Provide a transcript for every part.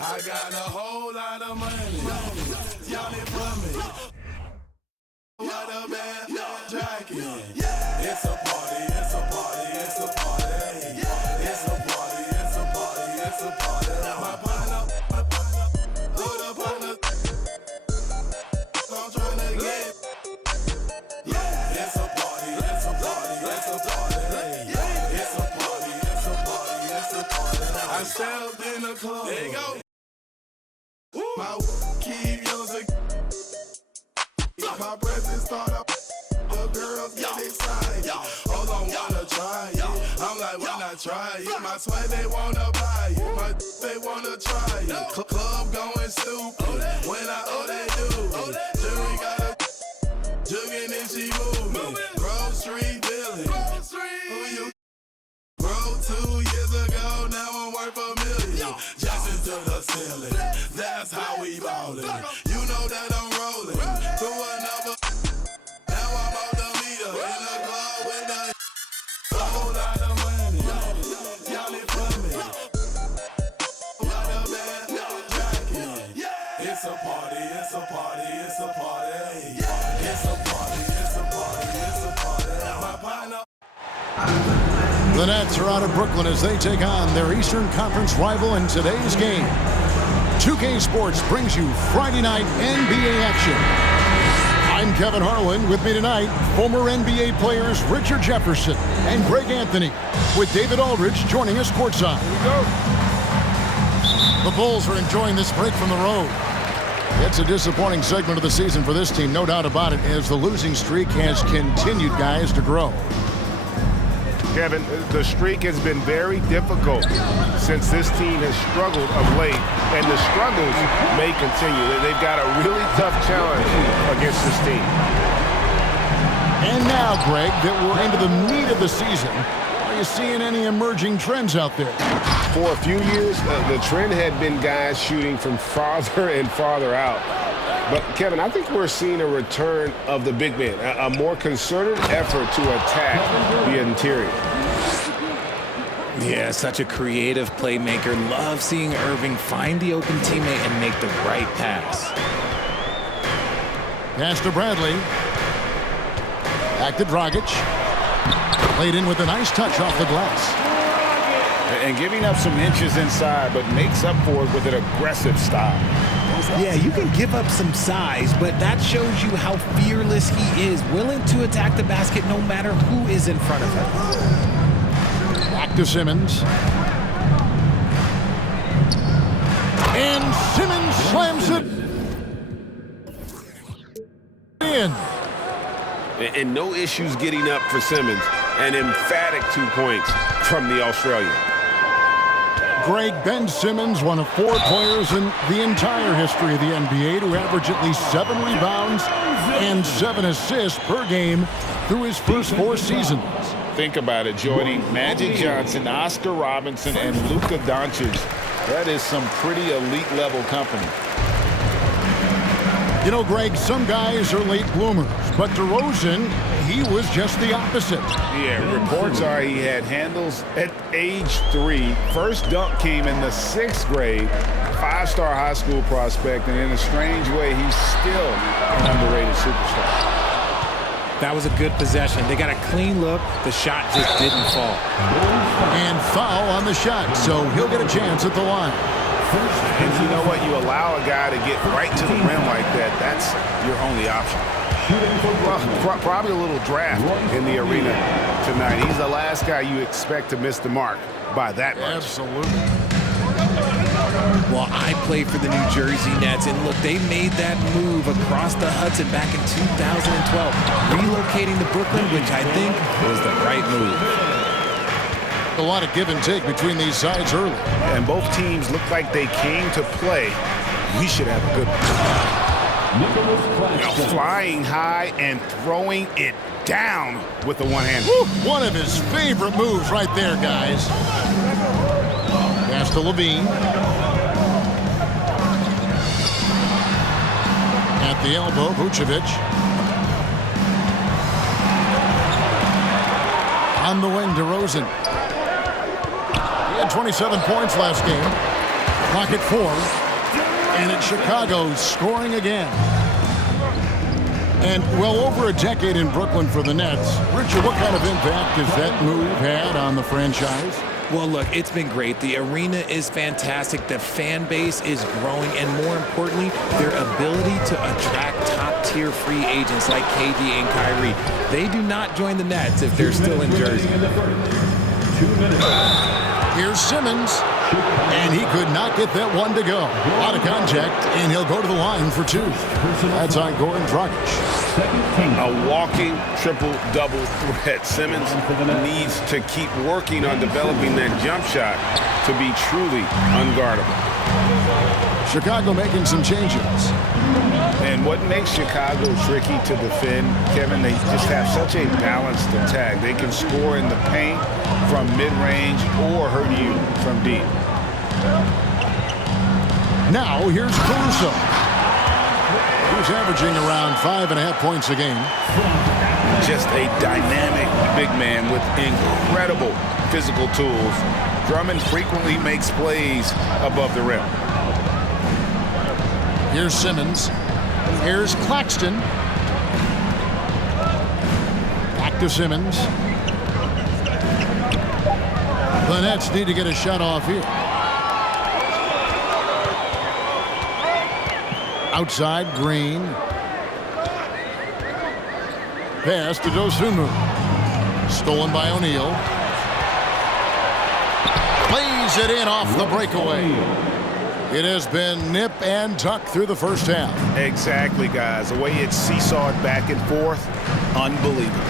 I got a whole lot of money. Y'all it for me. What a bad jacket. It's a party, it's a party, it's a party. It's a party, it's a party, it's a party. My partner, put up on the. I'm trying to get. It's a party, it's a party, it's a party. It's a party, it's a party, it's a party. I stepped in the club. There you go. My keep using. My presence start up. The girls get excited. Hold on, wanna try it. I'm like, why not try it? My sweat, they wanna buy it. My they wanna try it. Club going stupid. When they do it. Jury got a jugging and she moving. Grove Street dealing. Who you? Broke 2 years ago, now I'm worth $1 million. Jackson to the ceiling. That's how we ballin'. You know that I'm rollin' to another. Now I'm out the meter in the club with a whole lot of money. Y'all it for me. What a bad jacket. It's a party, it's a party, it's a party. It's a party, it's a party, it's a party. My partner. The Nets are out of Brooklyn as they take on their Eastern Conference rival in today's game. 2K Sports brings you Friday night NBA action. I'm Kevin Harlan. With me tonight, former NBA players Richard Jefferson and Greg Anthony, with David Aldridge joining us courtside. Here we go. The Bulls are enjoying this break from the road. It's a disappointing segment of the season for this team, no doubt about it, as the losing streak has continued, guys, to grow. Kevin, the streak has been very difficult since this team has struggled of late, and the struggles may continue. They've got a really tough challenge against this team. And now, Greg, that we're into the meat of the season, are you seeing any emerging trends out there? For a few years, the trend had been guys shooting from farther and farther out. But, Kevin, I think we're seeing a return of the big man, a more concerted effort to attack the interior. Yeah, such a creative playmaker. Love seeing Irving find the open teammate and make the right pass. Pass to Bradley. Back to Dragic. Played in with a nice touch off the glass. And giving up some inches inside, but makes up for it with an aggressive style. Yeah, you can give up some size, but that shows you how fearless he is, willing to attack the basket no matter who is in front of him. Back to Simmons. And Simmons slams it in. And no issues getting up for Simmons. An emphatic 2 points from the Australian. Greg, Ben Simmons, one of 4 players in the entire history of the NBA to average at least 7 rebounds and 7 assists per game through his first 4 seasons. Think about it, Jordy. Magic Johnson, Oscar Robinson, and Luka Doncic. That is some pretty elite-level company. You know, Greg, some guys are late bloomers, but DeRozan, he was just the opposite. Yeah, reports are he had handles at age 3. First dunk came in the 6th grade. 5-star high school prospect, and in a strange way, he's still an underrated superstar. That was a good possession. They got a clean look. The shot just didn't fall. And foul on the shot, so he'll get a chance at the line. And you know what? You allow a guy to get right to the rim like that. That's your only option. Well, probably a little draft in the arena tonight. He's the last guy you expect to miss the mark by that much. Absolutely. Well, I play for the New Jersey Nets, and look, they made that move across the Hudson back in 2012, relocating to Brooklyn, which I think was the right move. A lot of give and take between these sides early. And both teams look like they came to play. We should have a good one. Flying high and throwing it down with the one-hand. One of his favorite moves right there, guys. Pass to Levine. At the elbow, Vucevic. On the wing, DeRozan. He had 27 points last game. Clock at 4. And it's Chicago scoring again. And well over a decade in Brooklyn for the Nets. Richard, what kind of impact has that move had on the franchise? Well, look, it's been great. The arena is fantastic. The fan base is growing. And more importantly, their ability to attract top-tier free agents like KD and Kyrie. They do not join the Nets if they're still in Jersey. Here's Simmons. And he could not get that one to go. Out of contact, and he'll go to the line for 2. That's on Goran Dragic. A walking triple-double threat. Simmons needs to keep working on developing that jump shot to be truly unguardable. Chicago making some changes. And what makes Chicago tricky to defend, Kevin, they just have such a balanced attack. They can score in the paint from mid-range or hurt you from deep. Now here's Caruso. He's averaging around 5.5 points a game. Just a dynamic big man with incredible physical tools. Drummond frequently makes plays above the rim. Here's Simmons. Here's Claxton. Back to Simmons. The Nets need to get a shot off here. Outside, Green. Pass to Dosunmu. Stolen by O'Neal. Plays it in off the breakaway. It has been nip and tuck through the first half. Exactly, guys. The way it's seesawed back and forth, unbelievable.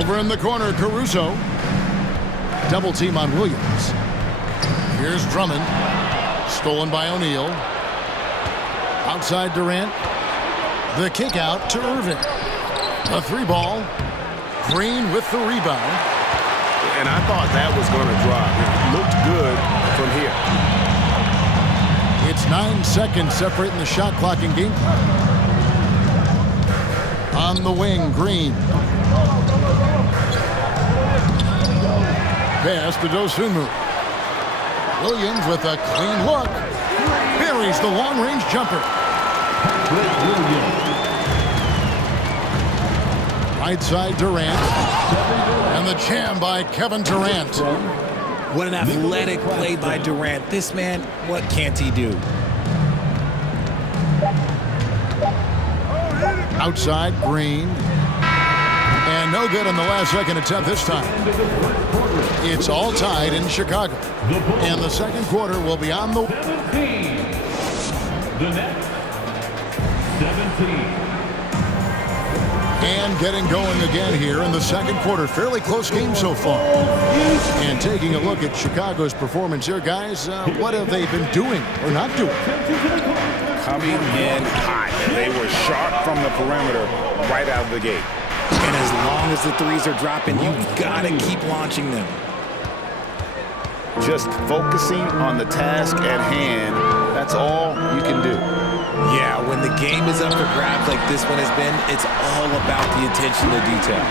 Over in the corner, Caruso. Double team on Williams. Here's Drummond. Stolen by O'Neal. Outside Durant. The kick out to Irving. A 3-ball. Green with the rebound. And I thought that was going to drop. It looked good from here. It's 9 seconds separating the shot clock and game clock. On the wing, Green. Pass to Dosunmu. Williams with a clean look. Buries the long-range jumper. Right side, Durant. And the jam by Kevin Durant. What an athletic play by Durant. This man, what can't he do? Outside, Green. And no good on the last second attempt this time. It's all tied in Chicago. And the second quarter will be on the... 17. The Nets. 17. And getting going again here in the second quarter. Fairly close game so far. And taking a look at Chicago's performance here, guys, what have they been doing or not doing? Coming in hot. They were sharp from the perimeter right out of the gate. And as long as the threes are dropping, you've got to keep launching them. Just focusing on the task at hand, that's all you can do. Yeah, when the game is up for grabs like this one has been, it's all about the attention to detail.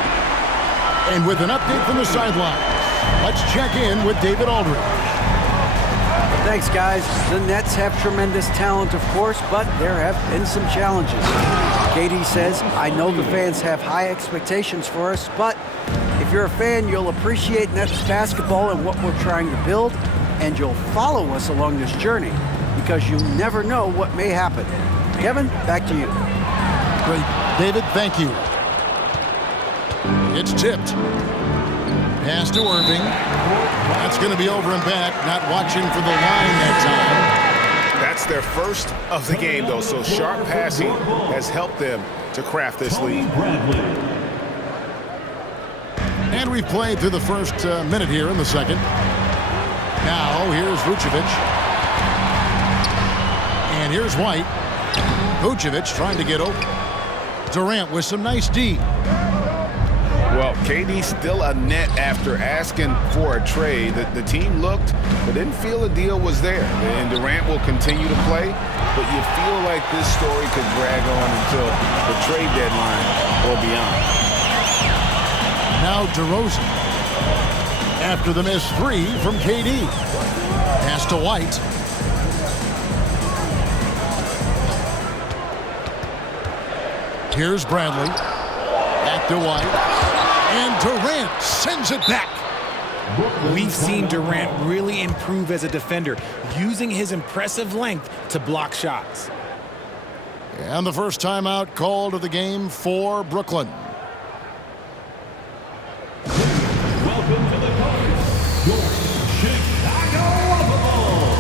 And with an update from the sideline, let's check in with David Aldridge. Thanks, guys. The Nets have tremendous talent, of course, but there have been some challenges. KD says, I know the fans have high expectations for us, but if you're a fan, you'll appreciate Nets basketball and what we're trying to build, and you'll follow us along this journey because you never know what may happen. Kevin, back to you. Great. David, thank you. It's tipped. Pass to Irving. That's going to be over and back. Not watching for the line that time. That's their first of the game, though, so sharp passing has helped them to craft this lead. And we've played through the first minute here in the second. Now, here's Vucevic. And here's White. Vucevic trying to get open. Durant with some nice D. Well, KD still a net after asking for a trade. The team looked but didn't feel a deal was there. And Durant will continue to play, but you feel like this story could drag on until the trade deadline or beyond. Now DeRozan. After the missed three from KD. Pass to White. Here's Bradley. Back to White. And Durant sends it back. We've seen Durant really improve as a defender, using his impressive length to block shots. And the first timeout called of the game for Brooklyn. Welcome to the court, your Chicago Bulls.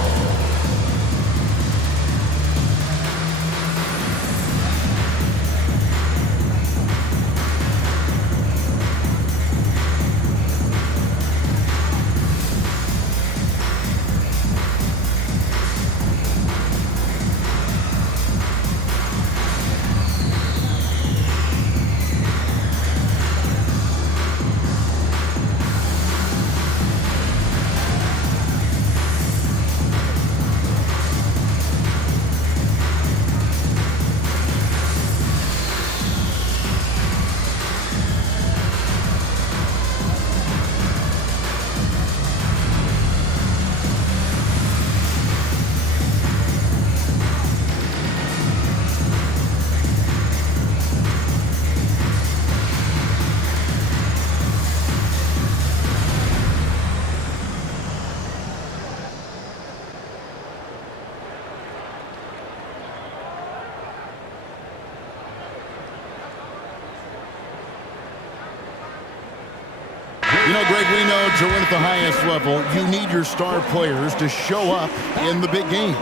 You know, Greg, we know to win at the highest level, you need your star players to show up in the big games.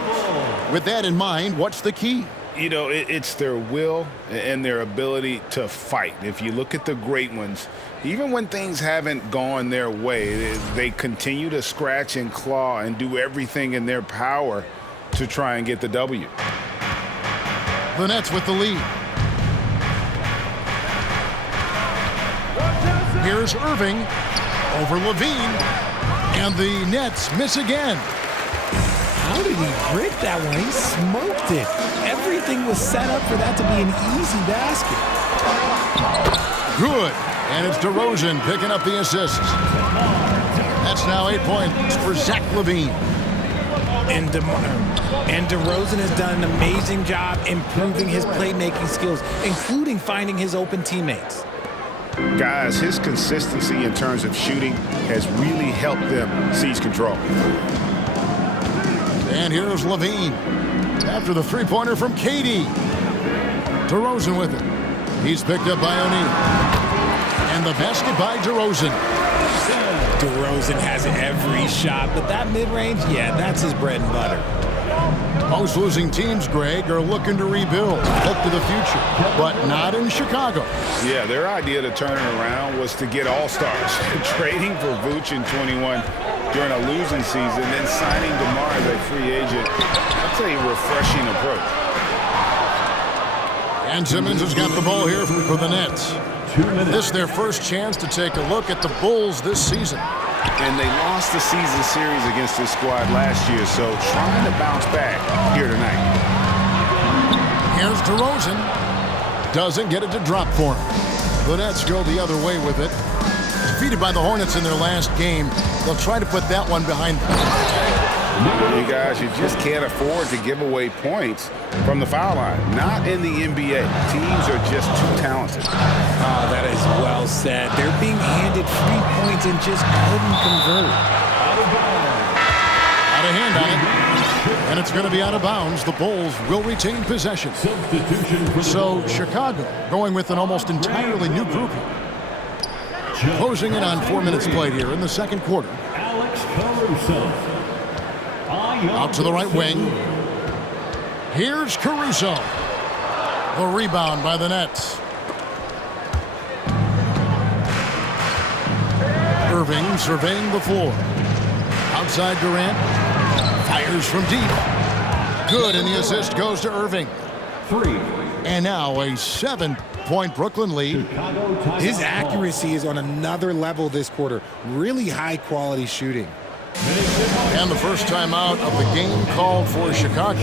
With that in mind, what's the key? You know, it's their will and their ability to fight. If you look at the great ones, even when things haven't gone their way, they continue to scratch and claw and do everything in their power to try and get the W. The Nets with the lead. Here's Irving over Levine, and the Nets miss again. How did he break that one? He smoked it. Everything was set up for that to be an easy basket. Good, and it's DeRozan picking up the assist. That's now 8 points for Zach LaVine. And DeRozan has done an amazing job improving his playmaking skills, including finding his open teammates. Guys, his consistency in terms of shooting has really helped them seize control. And here's LaVine after the three-pointer from KD. DeRozan with it. He's picked up by O'Neal. And the basket by DeRozan. DeRozan has every shot, but that mid-range, yeah, that's his bread and butter. Most losing teams, Greg, are looking to rebuild, look to the future, but not in Chicago. Yeah, their idea to turn it around was to get all-stars. Trading for Vooch in 21 during a losing season, then signing DeMar as a free agent. That's a refreshing approach. And Simmons has got the ball here for the Nets. This is their first chance to take a look at the Bulls this season. And they lost the season series against this squad last year, so trying to bounce back here tonight. Here's DeRozan. Doesn't get it to drop for him. The Nets go the other way with it. Defeated by the Hornets in their last game, they'll try to put that one behind them. You guys, you just can't afford to give away points from the foul line. Not in the NBA. Teams are just too talented. Oh, that is well said. They're being handed free points and just couldn't convert. Out of hand on it. And it's going to be out of bounds. The Bulls will retain possession. So Chicago going with an almost entirely new group here. Closing in on 4 minutes played here in the second quarter. Alex Caruso. Out to the right wing. Here's Caruso. The rebound by the Nets. Irving surveying the floor. Outside Durant. Fires from deep. Good, and the assist goes to Irving. 3. And now a 7 8-point Brooklyn lead. His accuracy is on another level this quarter. Really high-quality shooting. And the first timeout of the game called for Chicago.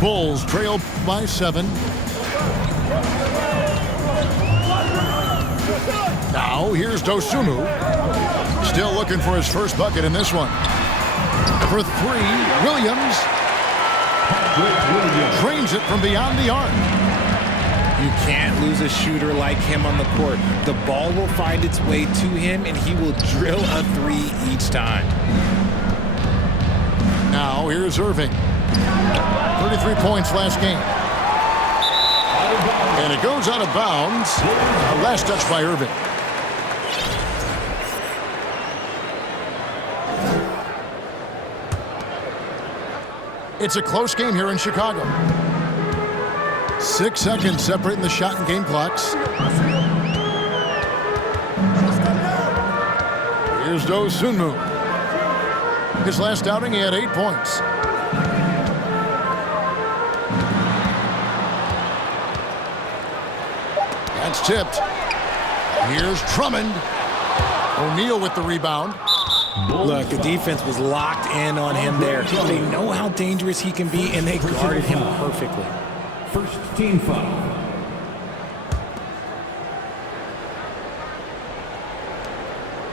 Bulls trail by 7. Now here's Dosunmu. Still looking for his first bucket in this one. For 3, Williams trains it from beyond the arc. You can't lose a shooter like him on the court. The ball will find its way to him, and he will drill a 3 each time. Now here's Irving. 33 points last game. And it goes out of bounds. Last touch by Irving. It's a close game here in Chicago. 6 seconds separating the shot and game clocks. Here's Dosunmu. His last outing, he had 8 points. That's tipped. Here's Drummond. O'Neal with the rebound. Look, the defense was locked in on him there. They know how dangerous he can be, and they guarded him perfectly. First team foul.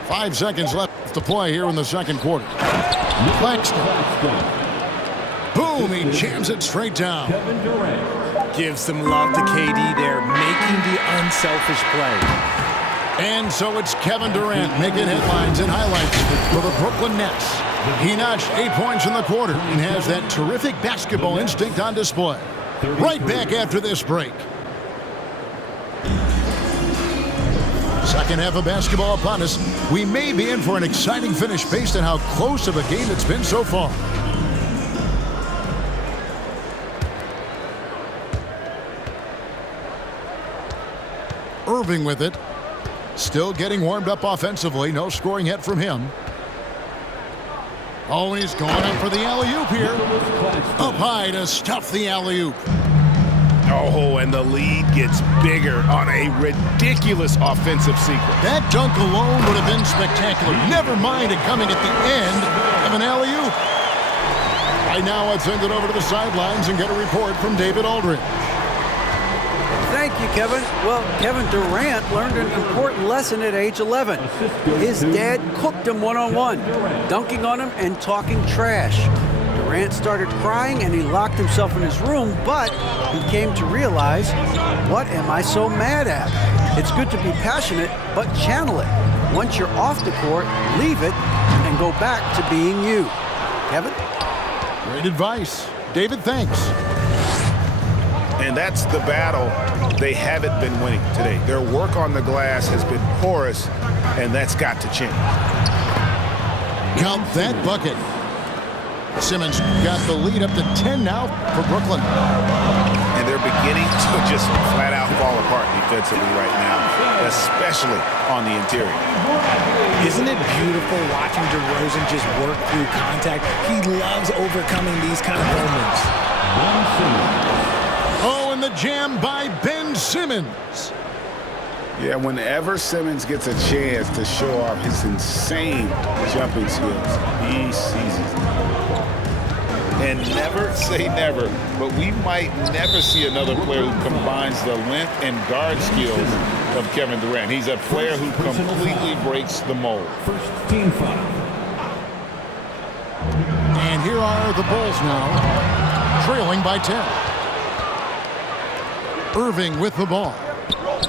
Five seconds left to play here in the second quarter. Claxton. Boom, he jams it straight down. Kevin Durant. Give some love to KD there, making the unselfish play. And so it's Kevin Durant making headlines and highlights for the Brooklyn Nets. He notched 8 points in the quarter and has that terrific basketball instinct on display. Right back after this break. Second half of basketball upon us. We may be in for an exciting finish based on how close of a game it's been so far. Irving with it. Still getting warmed up offensively. No scoring yet from him. Oh, he's going up for the alley-oop here. Up high to stuff the alley-oop. Oh, and the lead gets bigger on a ridiculous offensive sequence. That dunk alone would have been spectacular. Never mind it coming at the end of an alley-oop. Right now, let's send it over to the sidelines and get a report from David Aldridge. Thank you, Kevin. Well, Kevin Durant learned an important lesson at age 11. His dad cooked him one-on-one, dunking on him and talking trash. Durant started crying and he locked himself in his room, but he came to realize, what am I so mad at? It's good to be passionate, but channel it. Once you're off the court, leave it and go back to being you. Kevin? Great advice. David, thanks. And that's the battle they haven't been winning today. Their work on the glass has been porous, and that's got to change. Count that bucket. Simmons got the lead up to 10 now for Brooklyn. And they're beginning to just flat out fall apart. You defensively right now, especially on the interior. Isn't it beautiful watching DeRozan just work through contact? He loves overcoming these kind of moments. Oh, and the jam by Ben Simmons. Yeah, whenever Simmons gets a chance to show off his insane jumping skills, he seizes them. And never say never, but we might never see another player who combines the length and guard skills of Kevin Durant. He's a player who completely breaks the mold. First team foul. And here are the Bulls now, trailing by 10. Irving with the ball.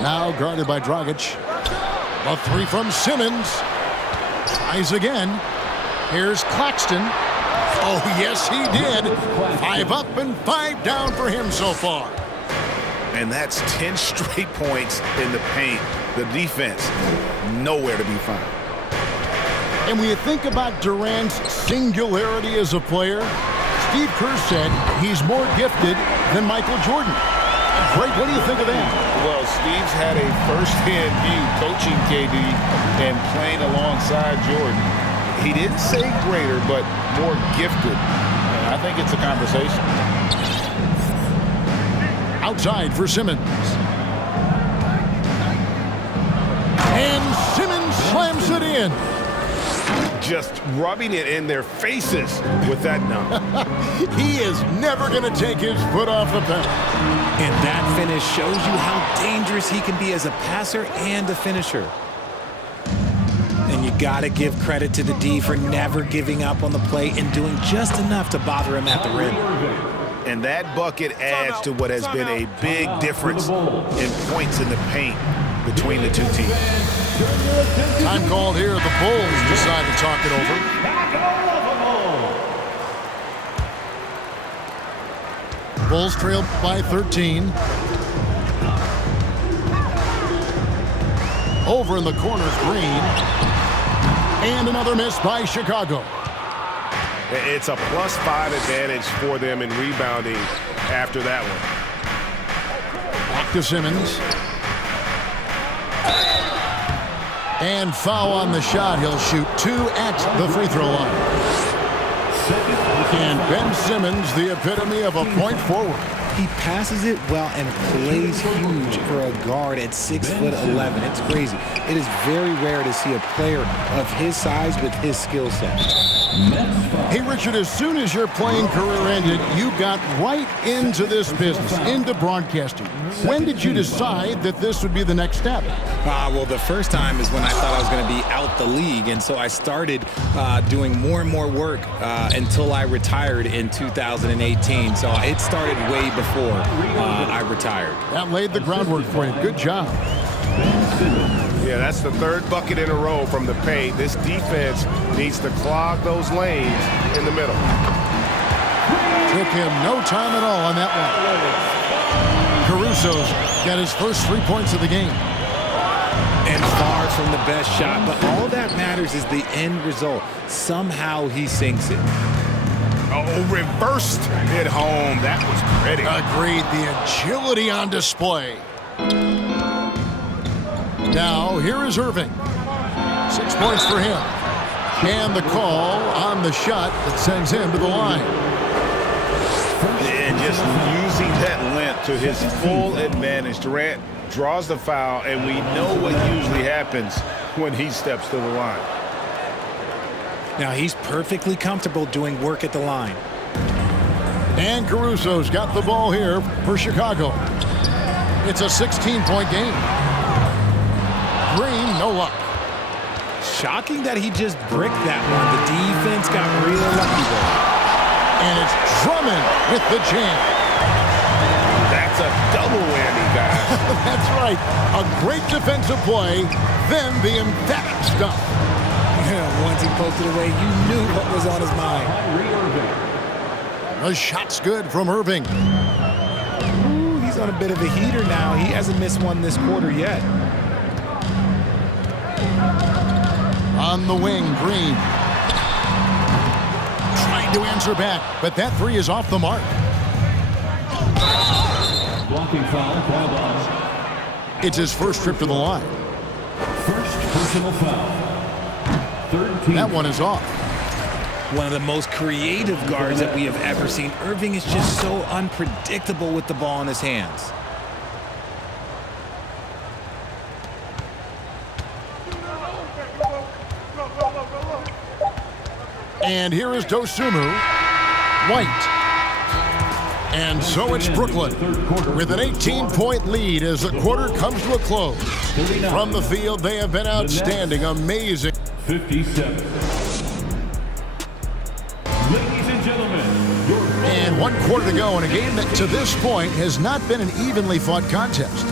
Now guarded by Dragic. A three from Simmons. Tries again. Here's Claxton. Oh, yes, he did. 5 up and 5 down for him so far. And that's 10 straight points in the paint. The defense, nowhere to be found. And when you think about Durant's singularity as a player, Steve Kerr said he's more gifted than Michael Jordan. Great, what do you think of that? Well, Steve's had a first-hand view coaching KD and playing alongside Jordan. He didn't say greater, but more gifted. I think it's a conversation. Outside for Simmons. And Simmons slams it in. Just rubbing it in their faces with that dunk. He is never going to take his foot off the pedal. And that finish shows you how dangerous he can be as a passer and a finisher. And you got to give credit to the D for never giving up on the play and doing just enough to bother him at the rim. And that bucket adds to what has been a big difference in points in the paint between the two teams. Time called here. The Bulls decide to talk it over. Bulls trail by 13. Over in the corners, Green. And another miss by Chicago. It's a +5 advantage for them in rebounding after that one. Back to Simmons. And foul on the shot. He'll shoot 2 at the free throw line. And Ben Simmons, the epitome of a point forward. He passes it well and plays huge for a guard at 6'11". It's crazy. It is very rare to see a player of his size with his skill set. Hey, Richard, as soon as your playing career ended, you got right into this business, into broadcasting. When did you decide that this would be the next step? Well, the first time is when I thought I was going to be out the league, and so I started doing more and more work until I retired in 2018. So it started way before I retired. That laid the groundwork for you. Good job. Yeah, that's the 3rd bucket in a row from the paint. This defense needs to clog those lanes in the middle. Took him no time at all on that one. Caruso's got his first 3 points of the game. And far from the best shot, but all that matters is the end result. Somehow he sinks it. Oh, reversed it home. That was pretty. Agreed. The agility on display. Now, here is Irving. 6 points for him. And the call on the shot that sends him to the line. And just using that length to his full advantage. Durant draws the foul, and we know what usually happens when he steps to the line. Now, he's perfectly comfortable doing work at the line. And Caruso's got the ball here for Chicago. It's a 16-point game. Green, no luck. Shocking that he just bricked that one. The defense got really lucky there. And it's Drummond with the jam. That's a double whammy, guys. That's right. A great defensive play, then the emphatic stuff. Once he poked it away, you knew what was on his mind. The shot's good from Irving. Ooh, he's on a bit of a heater now. He hasn't missed one this quarter yet. On the wing, Green. Trying to answer back, but that three is off the mark. Blocking foul called on It's his first trip to the line. First personal foul. Third team. That one is off. One of the most creative guards that we have ever seen. Irving is just so unpredictable with the ball in his hands. And here is Dosunmu. White. And so it's Brooklyn with an 18-point lead as the quarter comes to a close. From the field, they have been outstanding, amazing. 57. Ladies and gentlemen, And 1 quarter to go in a game that to this point has not been an evenly fought contest.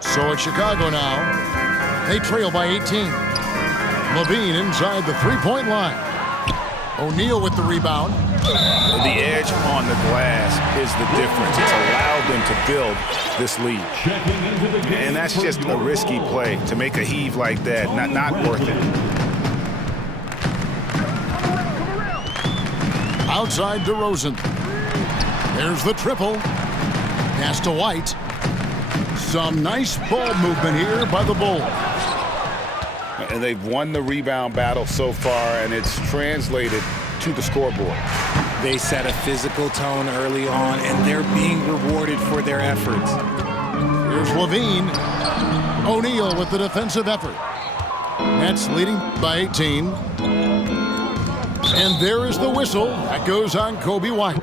So it's Chicago now. They trail by 18. Levine inside the three-point line. O'Neal with the rebound. The edge on the glass is the difference. It's allowed them to build this lead. checking into the game. And that's just a risky play to make a heave like that. Not worth it. Outside DeRozan. There's the triple. Pass to White. Some nice ball movement here by the Bulls. And they've won the rebound battle so far, and it's translated to the scoreboard. They set a physical tone early on, and they're being rewarded for their efforts. Here's Levine. O'Neal with the defensive effort. Nets leading by 18. And there is the whistle. That goes on Kobe White.